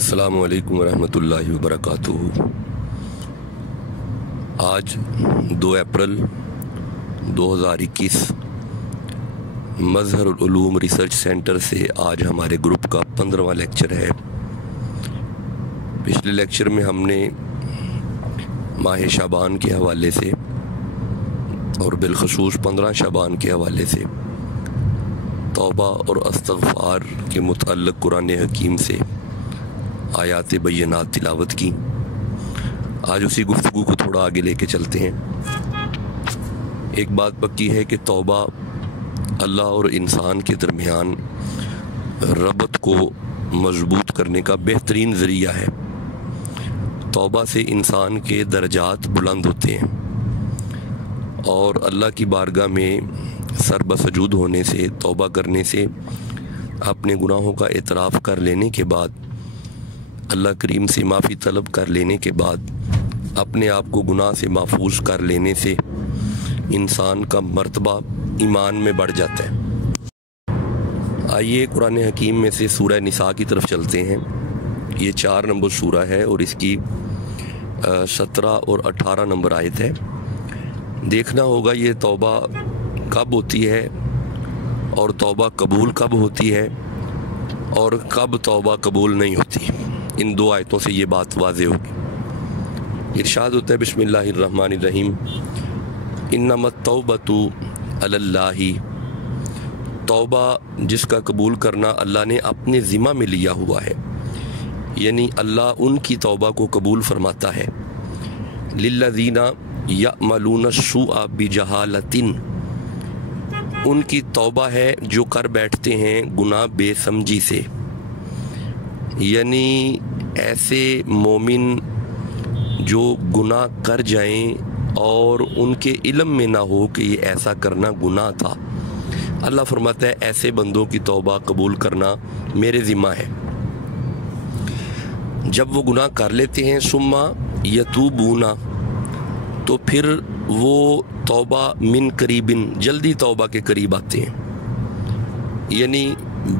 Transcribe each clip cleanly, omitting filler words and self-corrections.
अस्सलामु अलैकुम वरहमतुल्लाहि वबरकातुहू। आज 2 अप्रैल 2021 मज़हरुल उलूम रिसर्च सेंटर से आज हमारे ग्रुप का 15वां लेक्चर है। पिछले लेक्चर में हमने माह शाबान के हवाले से और बिलखसूस 15 शाबान के हवाले से तौबा और इस्तग़फ़ार के मुतअल्लिक़ कुरान हकीम से आयात बय्यनात तिलावत की। आज उसी गुफ्तगू को थोड़ा आगे लेके चलते हैं। एक बात पक्की है कि तौबा अल्लाह और इंसान के दरमियान रबत को मजबूत करने का बेहतरीन ज़रिया है। तौबा से इंसान के दर्जात बुलंद होते हैं और अल्लाह की बारगाह में सर बसजूद होने से, तौबा करने से, अपने गुनाहों का एतराफ़ कर लेने के बाद, अल्लाह करीम से माफ़ी तलब कर लेने के बाद, अपने आप को गुनाह से महफूज कर लेने से इंसान का मर्तबा ईमान में बढ़ जाता है। आइए कुरान हकीम में से सूरह निसा की तरफ चलते हैं। ये 4 नंबर सूरह है और इसकी 17 और 18 नंबर आयत है। देखना होगा ये तौबा कब होती है और तौबा कबूल कब होती है और कब तौबा कबूल नहीं होती। इन 2 आयतों से ये बात वाज़ेह होगी। इरशाद होता है बिस्मिल्लाहिर्रहमानिर्रहीम, इन्नमत तौबतु अलल्लाहि, तौबा जिसका कबूल करना अल्लाह ने अपने ज़िम्मा में लिया हुआ है, यानी अल्लाह उनकी तौबा को कबूल फरमाता है। लिल्लज़ीना यअमलून सुअ बिजहालतिन, उनकी तौबा है जो कर बैठते हैं गुनाह बेसमझी से, यानी ऐसे मोमिन जो गुनाह कर जाएं और उनके इल्म में ना हो कि ये ऐसा करना गुनाह था। अल्लाह फरमाता है ऐसे बंदों की तौबा कबूल करना मेरे ज़िम्मा है। जब वो गुनाह कर लेते हैं सुम्मा यतूबूना, तो फिर वो तौबा मिन करीबिन, जल्दी तौबा के करीब आते हैं, यानी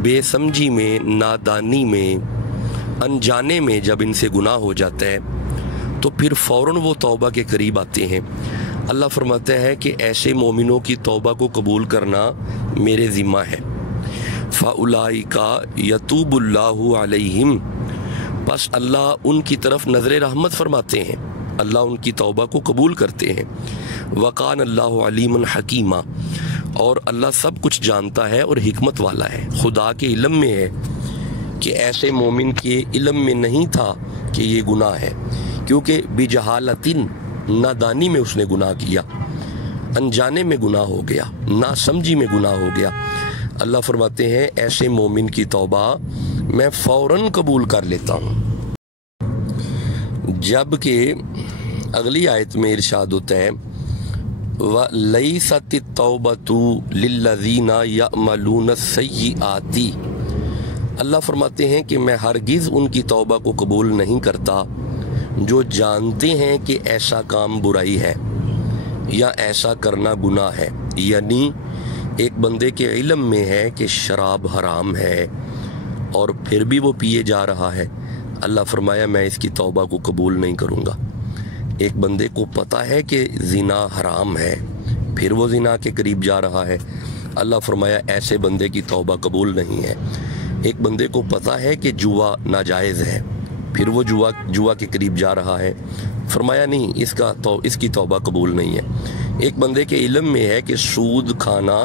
बेसमझी में, नादानी में, अनजाने में जब इनसे गुनाह हो जाता है तो फिर फ़ौरन वो तौबा के करीब आते हैं। अल्लाह फरमाता है कि ऐसे मोमिनों की तौबा को कबूल करना मेरे ज़िम्मा है। फ़उलाइका यतूबुल्लाहु अलैहिम, बस अल्लाह उनकी तरफ नज़र रहमत फरमाते हैं, अल्लाह उनकी तौबा को कबूल करते हैं। वकान अल्लाहु अलीमन हकीमा, और अल्लाह सब कुछ जानता है और हिकमत वाला है। खुदा के इल्म में है कि ऐसे मोमिन के इल्म में नहीं था कि ये गुनाह है, क्योंकि बिजहालतिन, नादानी में उसने गुनाह किया, अनजाने में गुनाह हो गया, ना समझी में गुनाह हो गया। अल्लाह फरमाते हैं ऐसे मोमिन की तौबा मैं फ़ौरन कबूल कर लेता हूँ। जबकि अगली आयत में इरशाद होता है व लैसति तौबतु लिल्लज़ीना यअमलून सय्यिआति, अल्लाह फरमाते हैं कि मैं हरगिज़ उनकी तौबा को कबूल नहीं करता जो जानते हैं कि ऐसा काम बुराई है या ऐसा करना गुनाह है। यानी एक बंदे के इल्म में है कि शराब हराम है और फिर भी वो पिए जा रहा है, अल्लाह फरमाया मैं इसकी तौबा को कबूल नहीं करूँगा। एक बंदे को पता है कि ज़िना हराम है, फिर वो ज़िना के करीब जा रहा है, अल्लाह फरमाया ऐसे बंदे की तौबा कबूल नहीं है। एक बंदे को पता है कि जुआ नाजायज़ है, फिर वो जुआ के करीब जा रहा है, फरमाया नहीं इसकी तौबा कबूल नहीं है। एक बंदे के इल्म में है कि सूद खाना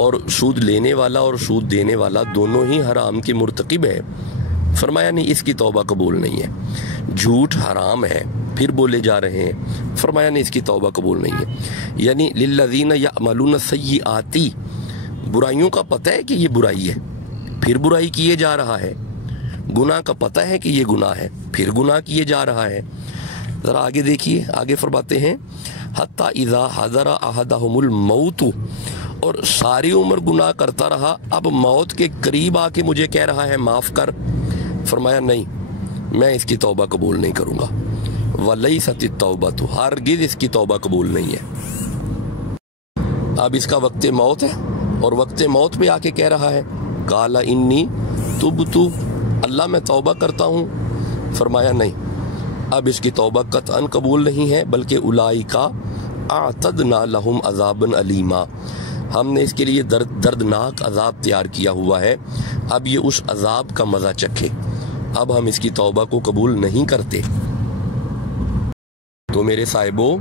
और सूद लेने वाला और सूद देने वाला दोनों ही हराम के मुर्तकिब है, फरमाया नहीं इसकी तौबा कबूल नहीं है। झूठ हराम है, फिर बोले जा रहे हैं, फरमाया नहीं इसकी तौबा कबूल नहीं है। यानी लिल्लज़ीना यअमलून सय्यिआति, बुराइयों का पता है कि ये बुराई है, फिर बुराई किए जा रहा है। गुनाह का पता है कि ये गुनाह है, फिर गुनाह किए जा रहा है। ज़रा आगे देखिए, आगे फरमाते हैं हत्ता इज़ा हज़रा अहदहुमुल मौतु, और सारी उम्र गुनाह करता रहा, अब मौत के करीब आके मुझे कह रहा है माफ़ कर, फरमाया नहीं मैं इसकी तौबा कबूल नहीं करूँगा। वलैसति तौबतु, हरगिज़ इसकी तौबा कबूल नहीं है। अब इसका वक्ते मौत है और वक्ते मौत पे आके कह रहा है काला इन्नी तुबतु اللہ میں توبہ کرتا ہوں؟ فرمایا نہیں، اب اس کی توبہ قطعاً قبول نہیں ہے، بلکہ اولئک اعتدنا لہم عذابا علیما، ہم نے اس کے لیے دردناک عذاب تیار کیا ہوا ہے، اب یہ اس عذاب کا مزہ چکھے، اب ہم اس کی توبہ کو قبول نہیں کرتے۔ تو میرے صاحبوں،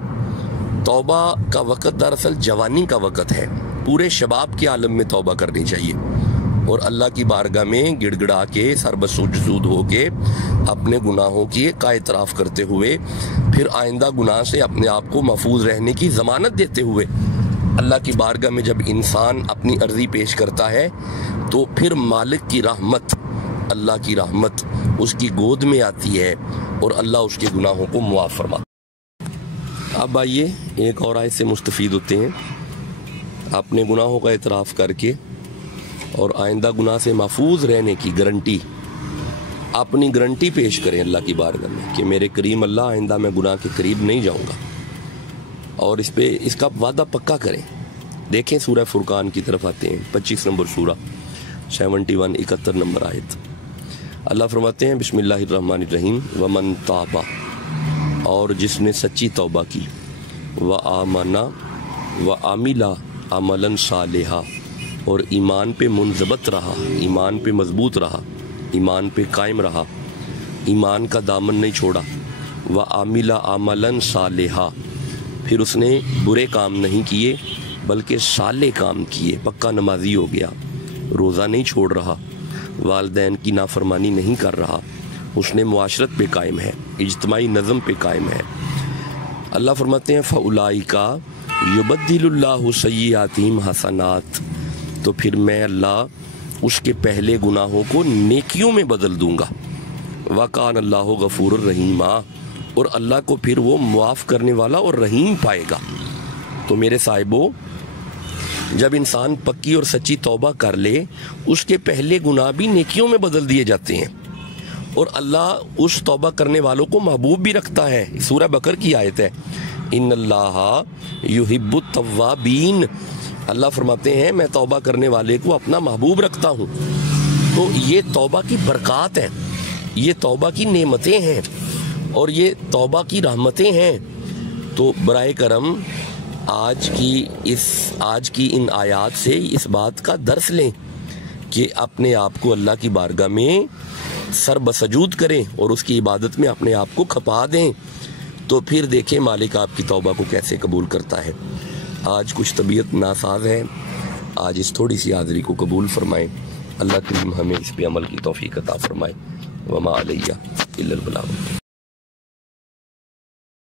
توبہ کا وقت دراصل جوانی کا وقت ہے، پورے شباب کے عالم میں توبہ کرنی چاہیے، اور اللہ کی بارگاہ میں گڑ گڑا کے سر بسجود ہو کے اپنے گناہوں کی کا اعتراف کرتے ہوئے، پھر آئندہ گناہ سے اپنے آپ کو محفوظ رہنے کی ضمانت دیتے ہوئے اللہ کی بارگاہ میں جب انسان اپنی عرضی پیش کرتا ہے تو پھر مالک کی رحمت، اللہ کی رحمت اس کی گود میں آتی ہے اور اللہ اس کے گناہوں کو معاف فرماتا ہے۔ اب آئیے ایک اور آیت سے مستفید ہوتے ہیں، اپنے گناہوں کا اعتراف کر کے اور آئندہ گناہ سے محفوظ رہنے کی گارنٹی، اپنی گارنٹی پیش کریں اللہ کی بارگاہ میں کہ میرے کریم اللہ، آئندہ میں گناہ کے قریب نہیں جاؤں گا، اور اس کا وعدہ پکا کریں۔ دیکھیں سورہ فرقان کی طرف آتے ہیں، 25 نمبر سورہ 71 71 نمبر آیت۔ اللہ فرماتے ہیں بسم اللہ الرحمن الرحیم، ومن تابا، اور جس نے سچی توبہ کی، وآمن وعمل عملا صالحا، اور ایمان پہ منضبط رہا، ایمان پہ مضبوط رہا، ایمان پہ قائم رہا، ایمان کا دامن نہیں چھوڑا، وعمل عملا صالحا، پھر اس نے برے کام نہیں کیے بلکہ صالح کام کیے، پکا نمازی ہو گیا، روزہ نہیں چھوڑ رہا، والدین کی نافرمانی نہیں کر رہا، اس نے معاشرت پہ قائم ہے، اجتماعی نظم پہ قائم ہے۔ اللہ فرماتے ہیں فَأُولَئِكَ يُبَدِّلُ اللَّهُ سَيِّئَاتِهِمْ حَسَنَاتٍ، تو پھر میں اللہ اس کے پہلے گناہوں کو نیکیوں میں بدل دوں گا، وَكَانَ اللَّهُ غَفُورٌ رَحِيمًا، اور اللہ کو پھر وہ معاف کرنے والا اور رحیم پائے گا۔ تو میرے صاحبوں، جب انسان پکی اور سچی توبہ کر لے، اس کے پہلے گناہ بھی نیکیوں میں بدل دیے جاتے ہیں، اور اللہ اس توبہ کرنے والوں کو محبوب بھی رکھتا ہے۔ سورہ بقر کی آیت ہے، ان اللہ یحب التوابین، اللہ فرماتے ہیں میں توبہ کرنے والے کو اپنا محبوب رکھتا ہوں۔ تو یہ توبہ کی برکات ہیں، یہ توبہ کی نعمتیں ہیں، اور یہ توبہ کی رحمتیں ہیں۔ تو برائے کرم آج کی ان آیات سے اس بات کا درس لیں کہ اپنے آپ کو اللہ کی بارگاہ میں سر بسجود کریں اور اس کی عبادت میں اپنے آپ کو کھپا دیں، تو پھر دیکھیں مالک آپ کی توبہ کو کیسے قبول کرتا ہے۔ آج کچھ طبیعت ناساز ہے، آج اس تھوڑی سی حاضری کو قبول فرمائیں، اللہ کریم ہمیں اس پہ عمل کی توفیق عطا فرمائے۔ وما علیہ الا البلاغ۔